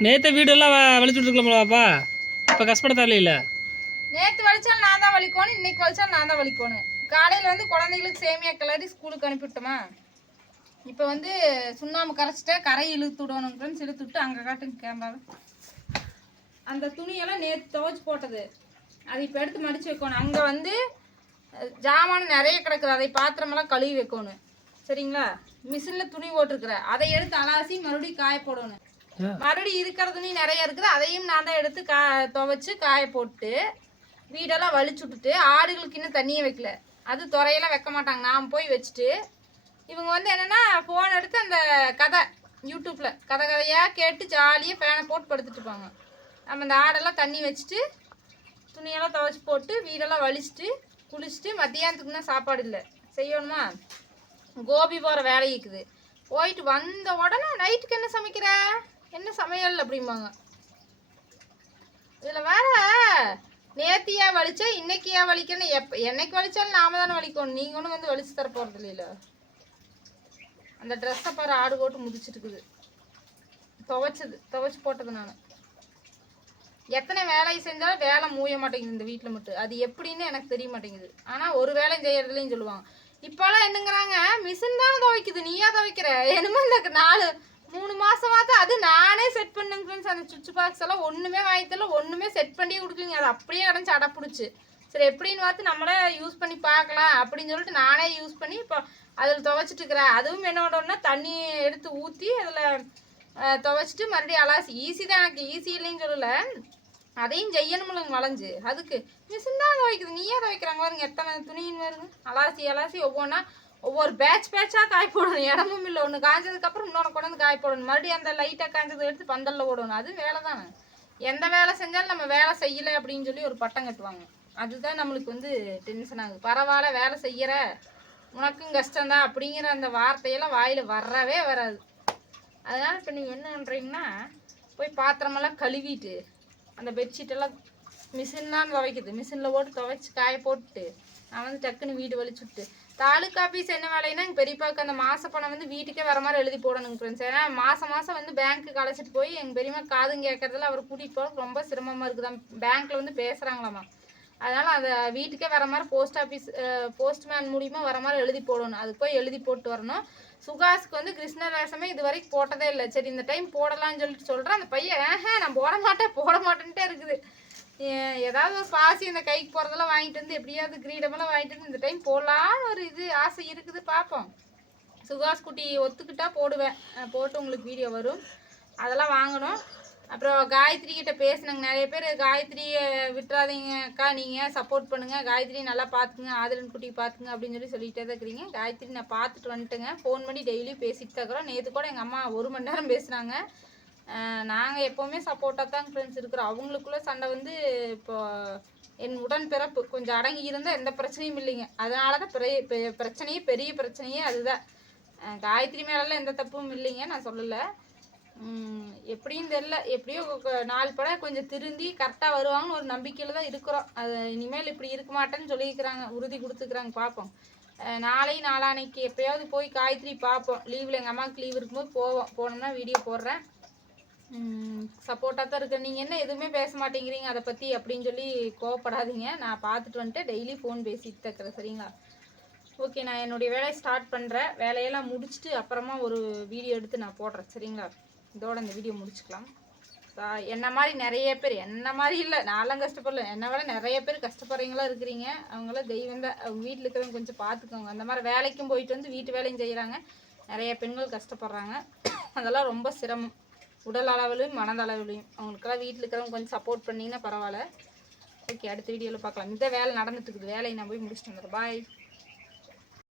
நேற்று வீடெல்லாம் வ- வலிச்சு இப்போ கஷ்டப்பட தேவையில்ல. நேற்று வலிச்சாலும் நான் தான் வலிக்கணும் இன்னைக்கு வலிச்சாலும் நான் தான் வலிக்கணும். காலையில் வந்து குழந்தைங்களுக்கு சேமியா கிளறி ஸ்கூலுக்கு அனுப்பிவிட்டோமா இப்போ வந்து சுண்ணாம்பு கரைச்சிட்டா கரை இழுத்து விடணும் ஃப்ரெண்ட்ஸ் இழுத்து விட்டு அங்கே காட்டுங்க கேமராவை அந்த துணியெல்லாம் நேற்று துவச்சி போட்டது. அதை இப்போ எடுத்து மடித்து வைக்கணும். அங்கே வந்து ஜாமான் நிறைய கிடக்குது. அதை பாத்திரமெல்லாம் கழுவி வைக்கணும். சரிங்களா? மிஷினில் துணி போட்டிருக்கிறேன் அதை எடுத்து அலாசி மறுபடியும் காய போடணும். மறுபடியும் இருக்கிற துணி நிறைய இருக்குது. அதையும் நான் தான் எடுத்து கா துவைச்சு காய போட்டு வீடெல்லாம் வலிச்சு விட்டுட்டு ஆடுகளுக்கு இன்னும் தண்ணியே வைக்கல. அது துறையெல்லாம் வைக்க மாட்டாங்க. நான் போய் வச்சுட்டு இவங்க வந்து என்னென்னா ஃபோன் எடுத்து அந்த கதை யூடியூப்பில் கதை கதையாக கேட்டு ஜாலியாக ஃபேனை போட்டு படுத்துட்டு இருப்பாங்க. நம்ம இந்த ஆடெல்லாம் தண்ணி வச்சுட்டு துணியெல்லாம் துவைச்சி போட்டு வீடெல்லாம் வலிச்சுட்டு குளிச்சுட்டு மத்தியானத்துக்குன்னா சாப்பாடு இல்லை. செய்யணுமா? கோபி போகிற வேலை இருக்குது. போயிட்டு வந்த உடனே நைட்டுக்கு என்ன சமைக்கிற? என்ன சமையல் அப்படிம்பாங்க? இதில் வேற நேத்தியா வலிச்சா இன்னைக்கு ஏன் வலிக்கணும் எப்போ என்னைக்கு வலிச்சாலும் நாம தானே வலிக்கணும். நீங்கள் ஒன்றும் வந்து வலிச்சு தர போகிறது இல்லையில அந்த ட்ரெஸ்ஸை பாரு ஆடு போட்டு முதிச்சிட்டு இருக்குது துவைச்சது துவைச்சு போட்டது நான். எத்தனை வேலை செஞ்சாலும் வேலை மூய மாட்டேங்குது இந்த வீட்டில் மட்டும். அது எப்படின்னு எனக்கு தெரிய மாட்டேங்குது. ஆனால் ஒரு வேலை செய்யறதுலையும் சொல்லுவாங்க. இப்போலாம் என்னங்கிறாங்க? மிஷின் தானே துவைக்குது. நீயா துவைக்கிற? என்னமோ இந்த நாலு மூணு மாசமாத்த அது நானே செட் பண்ணுங்க ஃப்ரெண்ட்ஸ் அந்த சுவிட்ச் பாக்ஸ் எல்லாம் ஒன்றுமே வாங்கி தரல. ஒன்றுமே செட் பண்ணியே கொடுக்கலீங்க. அது அப்படியே கிடந்துச்சு அடப்பிடிச்சு. சரி எப்படின்னு பார்த்து நம்மளே யூஸ் பண்ணி பார்க்கலாம் அப்படின்னு சொல்லிட்டு நானே யூஸ் பண்ணி இப்போ அதில் துவைச்சிட்டு இருக்கிறேன். அதுவும் என்ன பண்ணணும்னா தண்ணி எடுத்து ஊற்றி அதில் துவைச்சிட்டு மறுபடியும் அலாசி. ஈஸி தான் எனக்கு. ஈஸி இல்லைன்னு சொல்லலை. அதையும் செய்யணுமில்லைங்க வளைஞ்சு. அதுக்கு மிஷின் தான் துவைக்குது. நீயே துவைக்கிறாங்க பாருங்க. எத்தனை துணின்னு வருது அலாசி அலாசி ஒவ்வொன்றா ஒவ்வொரு பேட்ச் பேட்சாக காய போடணும். இடமும் இல்லை. ஒன்று காய்ஞ்சதுக்கப்புறம் இன்னொன்று கொண்டு வந்து காய போடணும். மறுபடியும் அந்த லைட்டாக காய்ஞ்சதை எடுத்து பந்தலில் ஓடணும் அது வேலை தானே எந்த வேலை செஞ்சாலும் நம்ம வேலை செய்யலை அப்படின்னு சொல்லி ஒரு பட்டம் கட்டுவாங்க. அதுதான் நம்மளுக்கு வந்து டென்ஷன் ஆகுது. பரவாயில்ல வேலை செய்கிற உனக்கும் கஷ்டம்தான் அப்படிங்கிற அந்த வார்த்தையெல்லாம் வாயில் வரவே வராது. அதனால் இப்போ நீங்கள் என்ன பண்ணுறீங்கன்னா போய் பாத்திரமெல்லாம் கழுவிட்டு அந்த பெட்ஷீட்டெல்லாம் மிஷின் தான் துவைக்குது. மிஷினில் போட்டு துவைச்சி காய போட்டு நான் வந்து டக்குன்னு வீடு வலிச்சு விட்டு தாலுக்கா ஆஃபீஸ் என்ன வேலைன்னா எங்கள் பெரியப்பாவுக்கு அந்த மாத பணம் வந்து வீட்டுக்கே வர மாதிரி எழுதி போடணுங்க ஃப்ரெண்ட்ஸ் ஏன்னா மாதம் மாதம் வந்து பேங்க்குக்கு அழைச்சிட்டு போய் எங்கள் பெரியம்மா காதுங்க கேட்கறதுல அவர் கூட்டிகிட்டு போக ரொம்ப சிரமமாக இருக்குதான் பேங்க்கில் வந்து பேசுகிறாங்களாமா அதனால் அதை வீட்டுக்கே வர மாதிரி போஸ்ட் ஆஃபீஸ் போஸ்ட்மேன் மூலியமாக வர மாதிரி எழுதி போடணும். அதுக்கு போய் எழுதி போட்டு வரணும். சுகாஸுக்கு வந்து கிருஷ்ண வேஷமே இது வரைக்கும் போட்டதே இல்லை. சரி இந்த டைம் போடலாம்னு சொல்லிட்டு சொல்கிறேன் அந்த பையன் "ஆஹா, நான் போட மாட்டேன் போட மாட்டேன்ட்டே இருக்குது. ஏதாவது ஒரு பாசி இந்த கைக்கு போகிறதெல்லாம் வாங்கிட்டு வந்து எப்படியாவது கிரீடமெல்லாம் வாங்கிட்டு வந்து இந்த டைம் போடலான்னு ஒரு இது ஆசை இருக்குது பார்ப்போம். சுகாஸ் குட்டி ஒத்துக்கிட்டா போடுவேன். போட்டு உங்களுக்கு வீடியோ வரும். அதெல்லாம் வாங்கணும். அப்புறம் காயத்ரி கிட்ட பேசுனாங்க. நிறைய பேர் காயத்ரியை விட்டுறாதீங்க அக்கா நீங்கள் சப்போர்ட் பண்ணுங்கள் காயத்ரி நல்லா பார்த்துங்க ஆதரன் குட்டி பார்த்துங்க அப்படின்னு சொல்லி சொல்லிட்டே தான் இருக்கிறீங்க. காயத்ரி நான் பார்த்துட்டு வந்துட்டேங்க. ஃபோன் பண்ணி டெய்லியும் பேசிட்டு தான் இருக்கிறோம். நேற்று கூட எங்கள் அம்மா ஒரு மணி நேரம் பேசுனாங்க. நாங்கள் எப்போவுமே சப்போர்ட்டாக தான் ஃப்ரெண்ட்ஸ் இருக்கிறோம். அவங்களுக்குள்ள சண்டை வந்து இப்போ என் உடன் பிறப்பு கொஞ்சம் அடங்கி இருந்தால் எந்த பிரச்சனையும் இல்லைங்க. அதனால தான் பெரிய பெ- பிரச்சனையே பெரிய பிரச்சனையே அதுதான். காயத்ரி மேலெல்லாம் எந்த தப்பும் இல்லைங்க நான் சொல்லலை. எப்படியும் தெரில எப்படியோ நாலு படம் கொஞ்சம் திருந்தி கரெக்டாக வருவாங்கன்னு ஒரு நம்பிக்கையில் தான் இருக்கிறோம். அது இனிமேல் இப்படி இருக்க மாட்டேன்னு சொல்லியிருக்கிறாங்க. உறுதி கொடுத்துக்கிறாங்க பார்ப்போம். நாளை நாளானைக்கு எப்பயாவது போய் காயத்ரி பார்ப்போம். லீவில் எங்கள் அம்மாவுக்கு லீவ் இருக்கும்போது போவோம். போனோம்னா வீடியோ போடுறேன். சப்போர்ட்டாக தான் இருக்கு. நீங்கள் என்ன எதுவுமே பேச மாட்டேங்கிறீங்க அதை பற்றி அப்படின்னு சொல்லி கோவப்படாதீங்க. நான் பார்த்துட்டு வந்துட்டு டெய்லி ஃபோன் பேசிட்டு தான் இருக்கிறேன் சரிங்களா? ஓகே நான் என்னுடைய வேலையை ஸ்டார்ட் பண்ணுறேன் வேலையெல்லாம் முடிச்சுட்டு அப்புறமா ஒரு வீடியோ எடுத்து நான் போடுறேன் சரிங்களா? இதோட இந்த வீடியோ முடிச்சுக்கலாம். என்ன மாதிரி நிறைய பேர் என்ன மாதிரி இல்லை. நான்லாம் கஷ்டப்படல. என்னை விட நிறைய பேர் கஷ்டப்படுறீங்களா இருக்கிறீங்க. அவங்களாம் தெய்வம் தான். அவங்க வீட்டில் இருக்கிறவங்க கொஞ்சம் பார்த்துக்கோங்க. அந்த மாதிரி வேலைக்கும் போயிட்டு வந்து வீட்டு வேலையும் செய்கிறாங்க நிறைய பெண்கள் கஷ்டப்படுறாங்க. அதெல்லாம் ரொம்ப சிரமம். உடல் அளவிலையும் மனதளவிலையும் அவங்களுக்கெல்லாம் வீட்டில் இருக்கிறவங்க கொஞ்சம் சப்போர்ட் பண்ணிங்கன்னா பரவாயில்ல. ஓகே அடுத்த வீடியோவில் பார்க்கலாம். இந்த வேலை நடந்துட்டு இருக்குது. வேலையை நான் போய் முடிச்சுட்டு வந்துடுறேன். பாய்